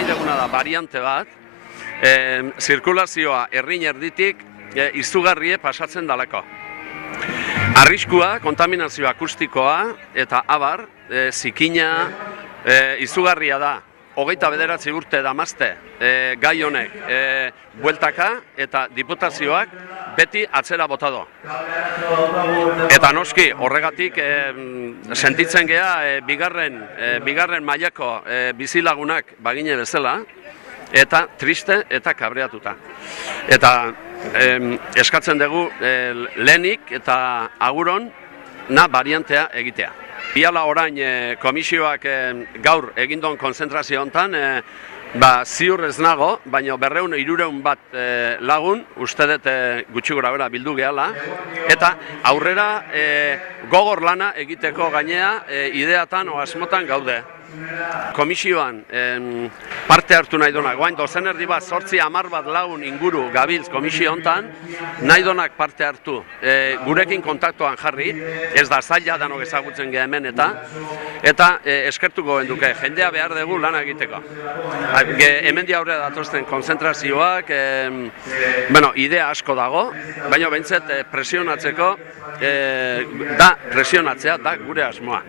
nahi duguna da variante bat, zirkulazioa errin erditik izugarrie pasatzen dalako. Arriskua, kontaminazio akustikoa eta abar, zikina, izugarria da. 29 urte damazte gai honek bueltaka eta diputazioak beti atzera botado. Eta noski horregatik sentitzen gea bigarren mailako bizilagunak bagine bezala eta triste eta kabreatuta. Eta eskatzen dugu lehenik eta aguron variantea egitea. Biala orain komisioak gaur egindon konzentrazio hontan, ziur ez nago, baina 200-300 bat lagun, uste dut gutxi gora bera bildu gehala, eta aurrera gogor lana egiteko gainea ideatan o asmotan gaude. Komisioan parte hartu nahi donak, guain dozen erdi bat, 8-10 bat lagun inguru gabiltz komisio hontan, nahi donak parte hartu, gurekin kontaktuan jarri, ez da zaila danok ezagutzen geha hemen eta eskertuko genduke, jendea behar dugu lana egiteko. Hemen aurrera datosten konzentrazioak, idea asko dago, baina behintzet presionatzeko, presionatzea da gure asmoa.